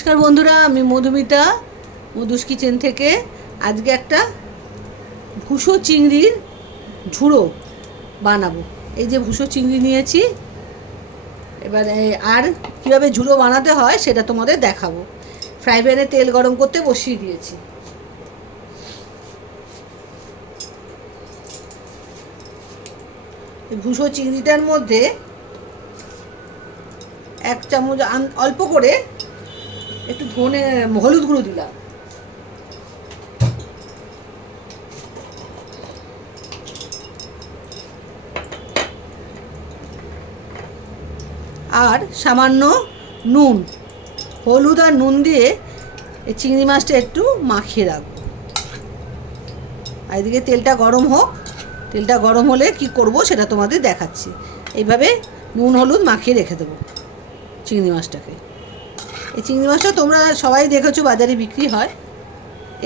নমস্কার বন্ধুরা, আমি মধুমিতা মধুস কিচেন থেকে আজকে একটা ভুসো চিংড়ির ঝুড়ো বানাবো। এই যে ভুসো চিংড়ি নিয়েছি, এবারে আর কীভাবে ঝুড়ো বানাতে হয় সেটা তোমাদের দেখাবো। ফ্রাই প্যানে তেল গরম করতে বসিয়ে দিয়েছি। ভুসো চিংড়িটার মধ্যে 1 চামচ অল্প করে একটু হলুদ গুঁড়ো দিলাম, আর সামান্য নুন। হলুদ আর নুন দিয়ে এই চিংড়ি মাছটা একটু মাখিয়ে রাখবো। আর এদিকে তেলটা গরম হোক। তেলটা গরম হলে কি করব সেটা তোমাদের দেখাচ্ছি। এইভাবে নুন হলুদ মাখিয়ে রেখে দেবো চিংড়ি মাছটাকে। এই চিংড়ি মাছটা তোমরা সবাই দেখেছো, বাজারে বিক্রি হয়।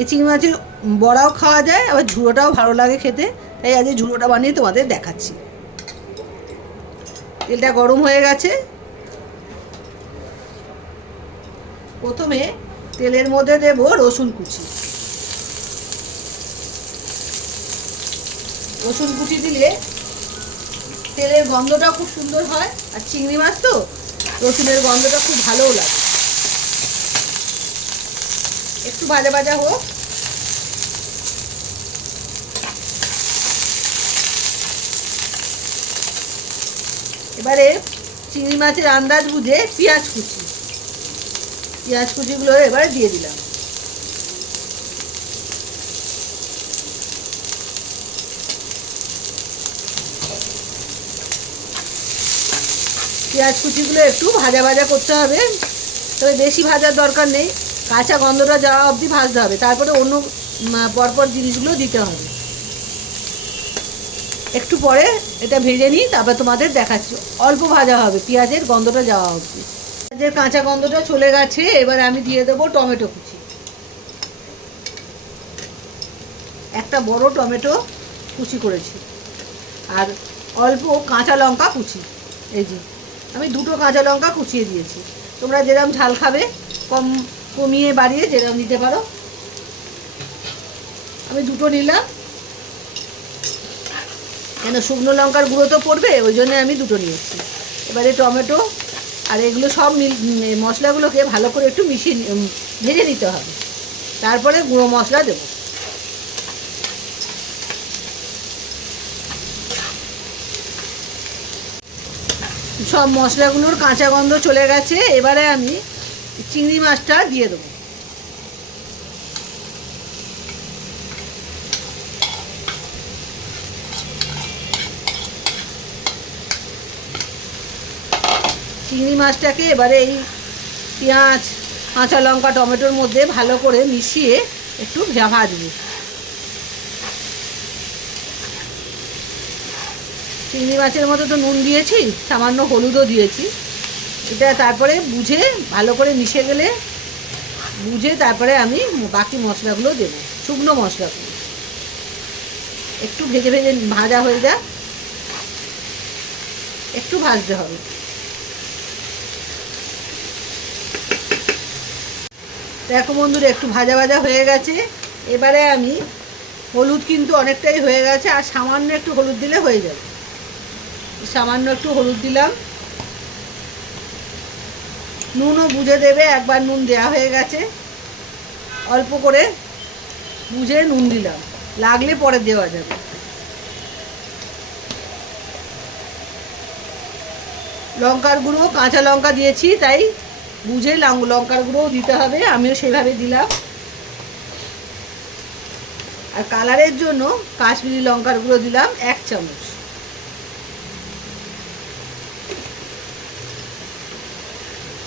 এই চিংড়ি মাছের বড়াও খাওয়া যায়, আবার ঝুড়োটাও ভালো লাগে খেতে, তাই আজ এই ঝুড়োটা বানিয়ে তোমাদের দেখাচ্ছি। তেলটা গরম হয়ে গেছে। প্রথমে তেলের মধ্যে দেব রসুন কুচি। রসুন কুচি দিলে তেলের গন্ধটা খুব সুন্দর হয়, আর চিংড়ি মাছ তো রসুনের গন্ধটা খুব ভালোও লাগে। একটু ভাজা ভাজা হোক। এবারে চিংড়ি মাছের আন্দাজ বুঝে পেঁয়াজ কুচিগুলো এবার দিয়ে দিলাম। পেঁয়াজ কুচিগুলো একটু ভাজা ভাজা করতে হবে, তবে বেশি ভাজার দরকার নেই। কাঁচা গন্ধটা যাওয়া অবধি ভাজতে হবে, তারপরে অন্য পরপর জিনিসগুলো দিতে হবে। একটু পরে এটা ভেজে নিই, তারপর তোমাদের দেখাচ্ছি। অল্প ভাজা হবে, পেঁয়াজের গন্ধটা যাওয়া অবধি। পেঁয়াজের কাঁচা গন্ধটা চলে গেছে। এবার আমি দিয়ে দেবো টমেটো কুচি। একটা বড় টমেটো কুচি করেছি, আর অল্প কাঁচা লঙ্কা কুচি। এই যে আমি 2টো কাঁচা লঙ্কা কুচিয়ে দিয়েছি। তোমরা যেরকম ঝাল খাবে কমিয়ে বাড়িয়ে যেরকম দিতে পারো। আমি 2টো নিলাম, কেন শুকনো লঙ্কার গুঁড়ো তো পড়বে, ওই জন্য আমি 2টো নিয়েছি। এবারে টমেটো আর এগুলো সব মশলাগুলোকে ভালো করে একটু ভেজে নিতে হবে, তারপরে গুঁড়ো মশলা দেব। সব মশলাগুলোর কাঁচা গন্ধ চলে গেছে। এবারে আমি চিংড়ি মাছটা দিয়ে দেবো। চিংড়ি মাছটাকে এবারে এই পেঁয়াজ কাঁচা লঙ্কা টমেটোর মধ্যে ভালো করে মিশিয়ে একটু ভাজবো। চিংড়ি মাছের মধ্যে তো নুন দিয়েছি, সামান্য হলুদও দিয়েছি। এটা তারপরে বুঝে ভালো করে মিশে গেলে তারপরে আমি বাকি মশলাগুলো দেবো, শুকনো মশলাগুলো। একটু ভেজে ভাজা হয়ে যাক, একটু ভাজতে হবে। দেখো বন্ধুরা, একটু ভাজা ভাজা হয়ে গেছে। এবারে আমি হলুদ কিন্তু অনেকটাই হয়ে গেছে, আর সামান্য একটু হলুদ দিলে হয়ে যাবে। সামান্য একটু হলুদ দিলাম। নুনও বুঝে দেবে, একবার নুন দেওয়া হয়ে গেছে। অল্প করে বুঝে নুন দিলাম, লাগলে পরে দেওয়া যাবে। লঙ্কার গুঁড়ো, কাঁচা লঙ্কা দিয়েছি, তাই বুঝে লঙ্কার গুঁড়োও দিতে হবে। আমিও সেভাবে দিলাম। আর কালারের জন্য কাশ্মীরি লঙ্কার গুঁড়ো দিলাম 1 চামচ।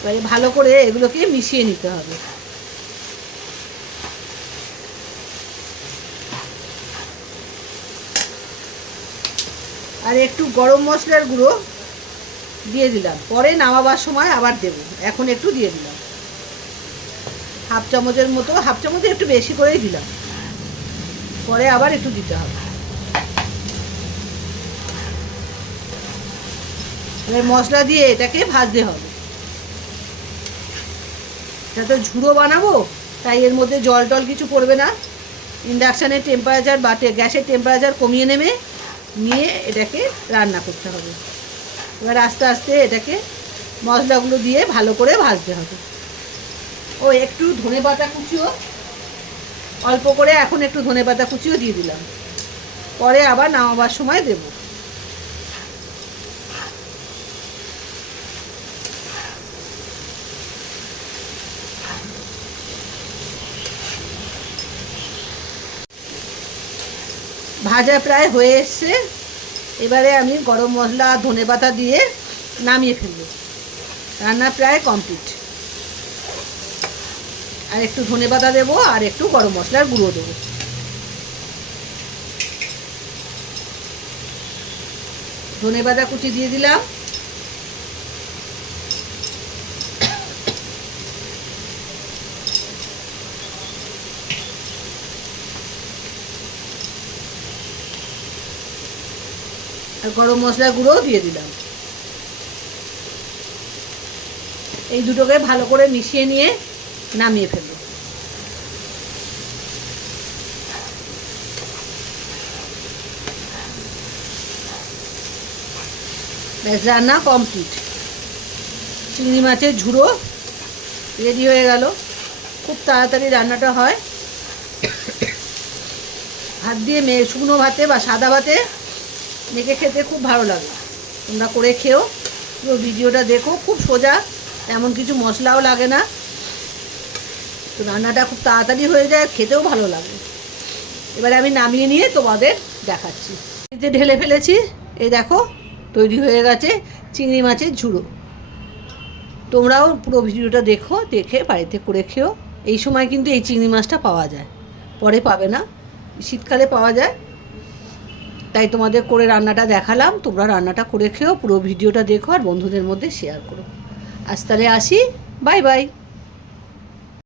এবারে ভালো করে এগুলোকে মিশিয়ে নিতে হবে। আর একটু গরম মশলার গুঁড়ো দিয়ে দিলাম, পরে নামাবার সময় আবার দেবো। এখন একটু দিয়ে দিলাম, 1/2 চামচের মতো, 1/2 চামচের একটু বেশি করেই দিলাম, পরে আবার একটু দিতে হবে। এবার মশলা দিয়ে এটাকে ভাজতে হবে। এটা তো ঝুড়ো বানাবো, তাই এর মধ্যে জল টল কিছু পড়বে না। ইন্ডাকশানের টেম্পারেচার বা গ্যাসের টেম্পারেচার কমিয়ে নিয়ে এটাকে রান্না করতে হবে। এবার আস্তে আস্তে এটাকে মশলাগুলো দিয়ে ভালো করে ভাজতে হবে। ও একটু ধনেপাতা কুচিও অল্প করে এখন একটু ধনেপাতা কুচিও দিয়ে দিলাম, পরে আবার নামাবার সময় দেব। ভাজা প্রায় হয়ে এসছে, এবারে আমি গরম মশলা ধনেপাতা দিয়ে নামিয়ে ফেলবো। রান্না প্রায় কমপ্লিট। আর একটু ধনেপাতা দেবো আর একটু গরম মশলার গুঁড়ো দেবো। ধনেপাতা কুচি দিয়ে দিলাম, আর গরম মশলার গুঁড়োও দিয়ে দিলাম। এই দুটোকে ভালো করে মিশিয়ে নিয়ে নামিয়ে ফেলবো। ব্যাস, রান্না কমপ্লিট। চিংড়ি মাছের ঝুড়ো রেডি হয়ে গেল। খুব তাড়াতাড়ি রান্নাটা হয়। ভাত দিয়ে শুকনো ভাতে বা সাদা ভাতে মেখে খেতে খুব ভালো লাগে। তোমরা করে খেও, পুরো ভিডিওটা দেখো। খুব সোজা, এমন কিছু মশলাও লাগে না, তো রান্নাটা খুব তাড়াতাড়ি হয়ে যায়, খেতেও ভালো লাগে। এবারে আমি নামিয়ে নিয়ে তোমাদের দেখাচ্ছি। এতে ঢেলে ফেলেছি, এই দেখো তৈরি হয়ে গেছে চিংড়ি মাছের ঝুড়ো। তোমরাও পুরো ভিডিওটা দেখো, দেখে বাড়িতে করে খেও। এই সময় কিন্তু এই চিংড়ি মাছটা পাওয়া যায়, পরে পাবে না, শীতকালে পাওয়া যায়। তাই তোমাদের করে রান্নাটা দেখালাম। তোমরা রান্নাটা করে খেও, পুরো ভিডিওটা দেখো আর বন্ধুদের মধ্যে শেয়ার করো। আজ তাহলে আসি, বাই বাই।